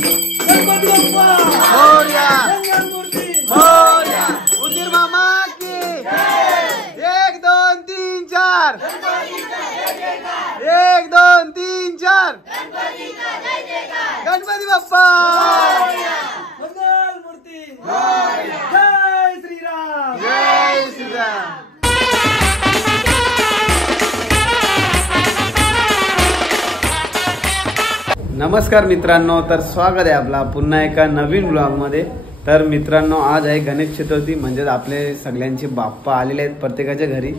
मोरया मोरया उंदीर मामा की 1 2 3 4 1 2 3 4 गणपती बाप्पा मंगल मूर्ती जय श्रीराम जय श्रीराम। नमस्कार मित्रांनो, तर स्वागत आहे आपला पुन्हा एका नवीन ब्लॉगमध्ये। तर मित्रांनो, आज आहे गणेश चतुर्थी, म्हणजे आपले सगळ्यांचे बाप्पा आलेले आहेत प्रत्येकाच्या घरी।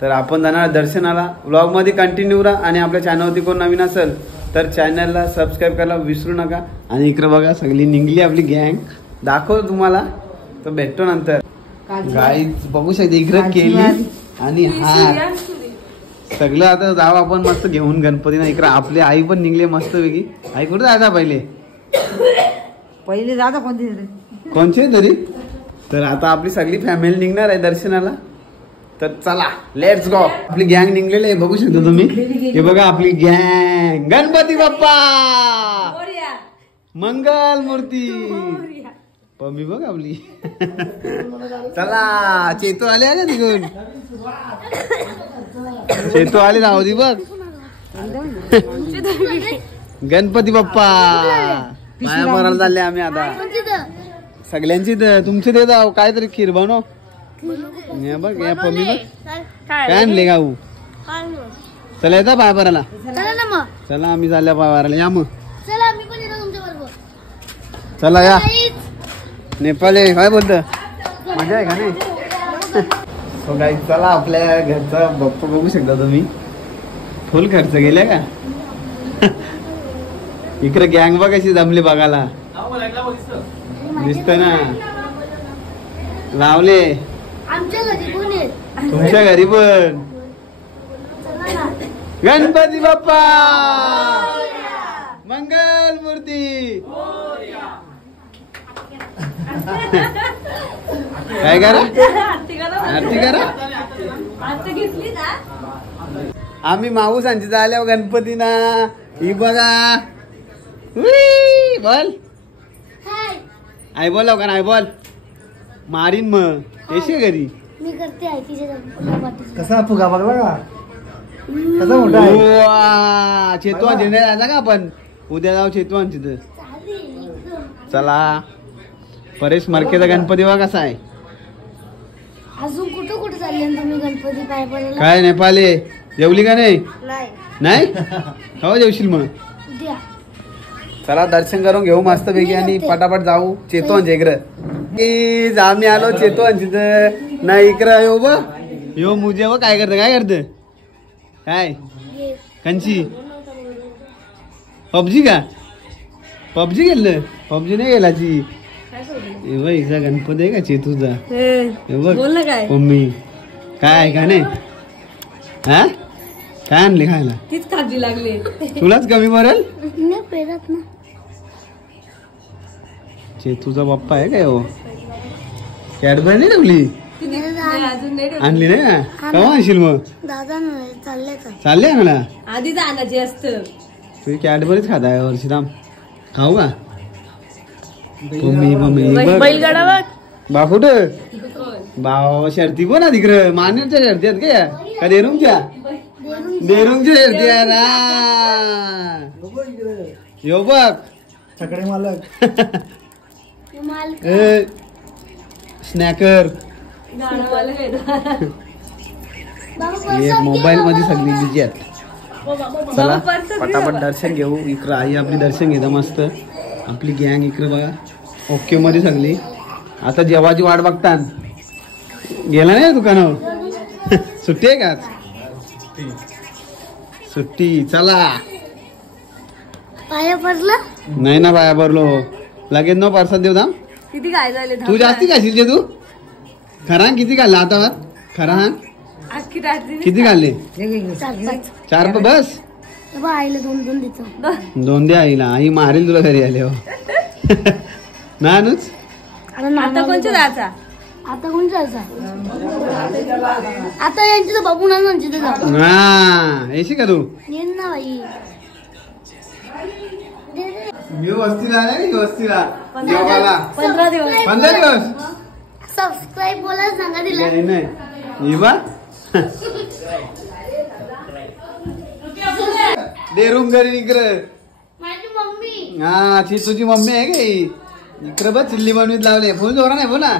तर आपण जाणार दर्शनाला। ब्लॉगमध्ये कंटिन्यू राहा आणि आपल्या चॅनलवरती कोण नवीन असेल तर चॅनलला सबस्क्राईब करायला विसरू नका। आणि इकडे बघा सगळी निघली आपली गँग, दाखवतो तुम्हाला, तर भेटतो नंतर। गाईज बघू शकते इकडे केली आणि हार सगळं। आता जाऊ आपण मस्त घेऊन गणपतीना। इकडे आपली आई पण निघली मस्त वेगळी। आई कुठे जायचा पहिले जाता कोणचे तरी। तर आता आपली सगळी फॅमिली निघणार आहे दर्शनाला, तर चला लेट्स गो। आपली गँग निघलेली आहे, बघू शकता तुम्ही। हे बघा आपली गँग। गणपती बाप्पा मंगल मूर्ती पम्मी बघ आपली। चला चेतू आले ना तिकडून, चेतू आले राहू दे बघ। गणपती बाप्पा पाया पडायला चालले आम्ही आता सगळ्यांची। तुमचे दे जाऊ काहीतरी खीर बनव बघ। या पम्मी बघ काय आणले गाऊ। चला येता पाया पडायला, चला आम्ही चालल्या पाया पडायला। या मग चला या। नेपाळी काय बोलत मजा आहे का नाही। सो गाईज चला आपल्या घरचा बाप्पा बघू शकता तुम्ही, फुल खर्च गेलाय का। इकडे गँग बघ कशी जमली बघायला, दिसत ना लावले। तुमच्या घरी पण गणपती बाप्पा मंगल मूर्ती। काय करा आरती करा। आम्ही माऊसांची झाल्यावर गणपतीना। ही बघा बोल आई बोल का नाही बोल मारीन मग येशे घरी। मी करते कसा फुगा बघला का कसा मोठा आहे। चेतवांची जायचा का आपण उद्या जाऊ चेतवांची। तर चला परेश मरकेचा गणपती बघा कसा आहे। अजून कुठं कुठं चालले तुम्ही गणपती पाय पडायला। काय नेपाळी जेवली का नाही। नाही हो जेवशील मग। चला दर्शन करून घेऊ मस्त पैकी आणि पटापट जाऊ चेतवांच्या इकडं। आम्ही आलो चेतवांची तर नाही इकडं यो बघ यो मुजे बघ काय करत काय कंची पबजी का पबजी गेलं पबजी नाही गेलाची। इसा गणपती आहे का चेतूचा बघ मम्मी काय आहे का नाही। हा काय आणले खायला तीच खाजी लागली तुलाच कमी पडेल। चेतूचा बाप्पा आहे काय हो। कॅडबरी नाही ठेवली आणली नाही ना केव्हा आणशील मग। चालले मला आधीच आणायची असतं। तुम्ही कॅडबरीच खाताय वर्षीराम खाऊ का। मम्मी मम्मी बैलगाडा बा कुठं भाव शर्ती पण ना तिकडं मानेरच्या शर्ती आहेत काय का देरुंगच्या शर्ती आहे ना। यो बघ सगळे मालक स्नॅकर मोबाईल मध्ये सगळी बिजी आहेत। चला पटापट दर्शन घेऊ। इकडं आई आपली दर्शन घेता मस्त। आपली गँग इकडे बघा ओके मध्ये सगळी। आता जेवाची वाट बघतात गेला नाही दुकानावर सुट्टी आहे का सुट्टी। चला पाया पडला नाही ना पाया भरलो लगेच न परसाद देऊ दाम। किती काय झाले तू जास्ती खाशील तू खरा किती खाल्ला आता खरा किती खाल्ले 4 बस आईला 2 देतो 2 दे आईला। आई मारेल तुला घरी आले ना अनुच। आता कोणच्या जायचा आता कोण जायचा आता यांची तर बाबू ना हा येशी का तू येईन ना बाई। मी वस्तीला नाही वस्तीला देवाला 15 दिवस 15 दिवस सबस्क्राईब बोला सांगा तिला. नाही ही बा दे रूम घरी इकडं. माझी मम्मी. हा ती तुझी मम्मी आहे का ही? इकडं बघ चिल्ली बनवीत लावले फुल जोरा नाही बोला.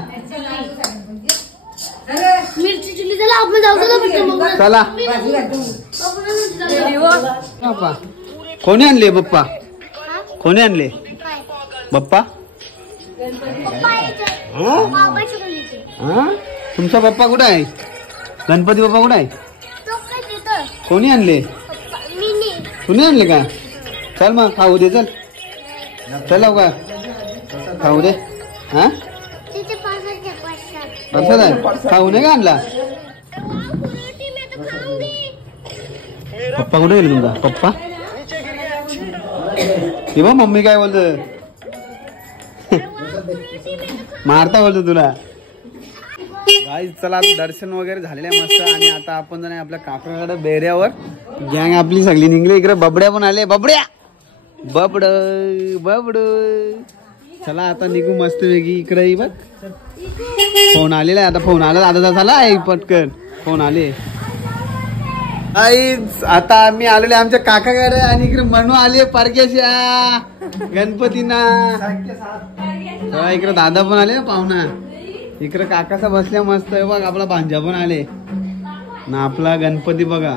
मिरची चिल्ली झाला आपण जाऊ चला चला पटकन. बाप्पा कोणी आणले बाप्पा कोणी आणले बाप्पा हा तुमचा बाप्पा कुठे आहे गणपती बाप्पा कुठे आहे कोणी आणले तुम्ही आणले का चल मग खाऊ दे चल चल का खाऊ दे हा प्रसाद आहे खाऊ नाही का आणला पप्पा कुठे गेले तुमचा पप्पा किंवा मम्मी काय बोलत मारता बोलतो तुला. गाईस चला दर्शन वगैरे झालेलं आहे मस्त आणि आता आपण जण आपल्या काकाकडे बेऱ्यावर गँग आपली सगळी निघली. इकडे बबड्या पण आले बबड्या बबड बबड चला आता निघू मस्त वेगळी इकडे बघ फोन आलेला आहे आता फोन आला आता झाला आहे पटकन फोन आले. आता आम्ही आलेले आमच्या काकाकडे आणि इकडे मनू आले पारख्याच्या गणपतीना इकडे दादा पण आले पाहुणा इकडे काकाचा बसल्या मस्त आहे बघ आपला भांजा पण आले ना आपला गणपती बघा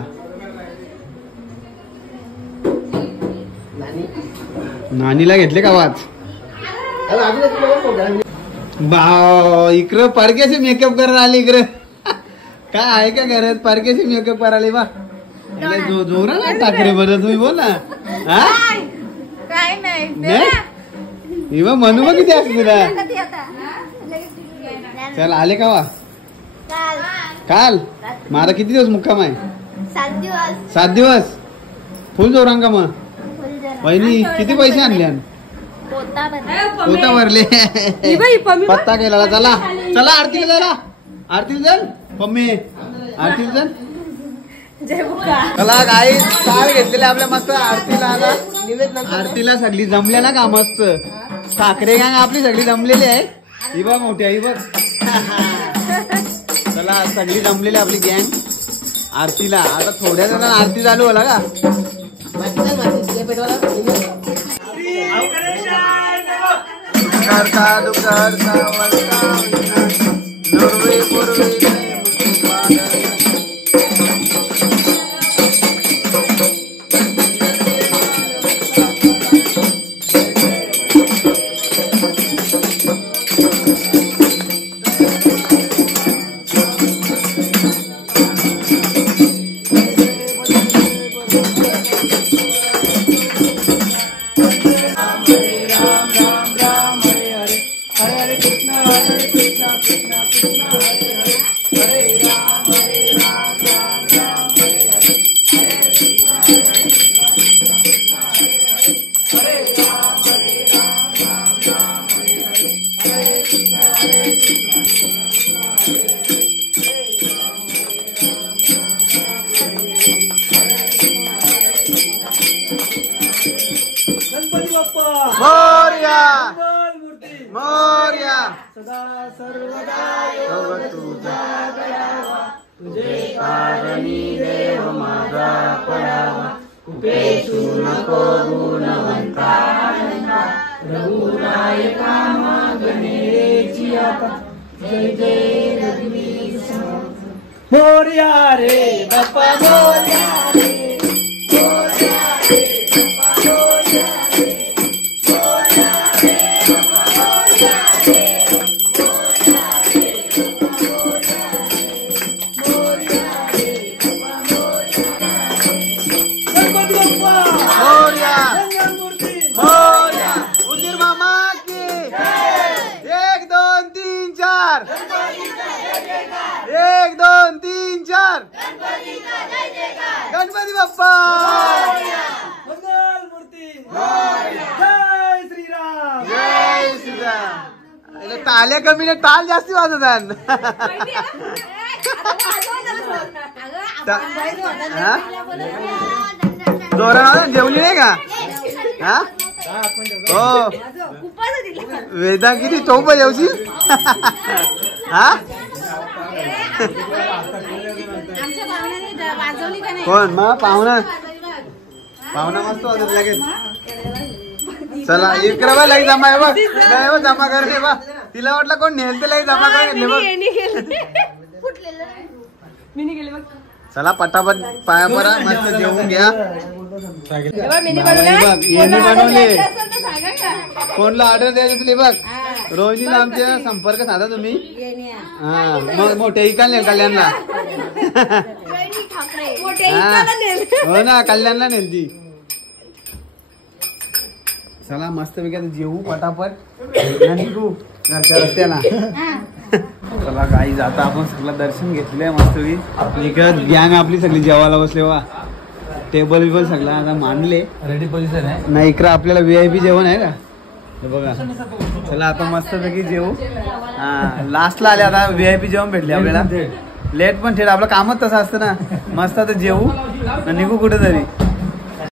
नानीला घेतले का वाच बा इकडं पारख्याचे मेकअप करायला आले इकडे काय आहे का घरात पारख्याचे मेकअप करायला बा जोरा ना टाकरे बरं तुम्ही बोल ना हा काय नाही नाही म्हणू मग किती असते तुला चल आले का वा काल माझा किती दिवस मुक्काम आहे 7 दिवस फुल जोरांग का मग वहिनी किती पैसे आणले पोता भरले पत्ता केला चला चला आरतीला चला आरतीला चल मम्मी आरतीला चल चला काही टाळ घेतलेले आपल्या मस्त आरतीला आला आरतीला सगळी जमल्या ना का मस्त ठाकरे गँग आपली सगळी जमलेली आहे ही बघ मोठी आहे ही बघ चला सगळी जमलेली आपली गँग आरतीला आता थोड्या जणांना आरती चालू होला का करता दुखरता वरता नोर्वे पूर्वे मोरया मोरया सदा सर्वदा योग तुझा करावा तुझे कारणी देव माझा पडावा उपेक्षू नको गुणवंता रघुनायका मागणेची आता जय जय रघुवीर मोरया रे बाप्पा मोरया रे मोरया रे बाप्पा मोरया गणपती बाप्पा मंगल मूर्ती जय श्रीराम जय श्रीराम टाल्या कमी नाही टाल जास्ती वाजतात जोरा जेवली नाही का हा हो वेदा किती टोप येऊशील हा कोण मग पाहुणा मस्त होत लगेच चला इकडे बा लई जमा आहे बघ जमा करते बा तिला वाटलं कोण नेल ते लई जमा कर चला पटापट पाया पडा मस्त जेवून घ्या बनवले कोणला ऑर्डर द्यायची असली बघ रोहिणीला आमच्या संपर्क साधा तुम्ही हा मग मोठ्या इकाल कल्याणला हो ना कल्याणला नेल ती चला मस्त पैकी जेवू पटापट निघू घरच्या रस्त्याला चला गाई जाता आपण सगळं दर्शन घेतलंय मस्त इकडे गँग आपली सगळी जेवायला बसले वा टेबल बिबल सगळं आता मांडले रेडी पोझिशन आहे नाही इकडं आपल्याला VIP जेवण आहे का हे बघा चला आता मस्त पैकी जेवू हा लास्टला आले आता VIP जेवण भेटले आपल्याला लेट पण ठेव आपलं कामच तसं असतं ना मस्त आता जेवू निघू कुठेतरी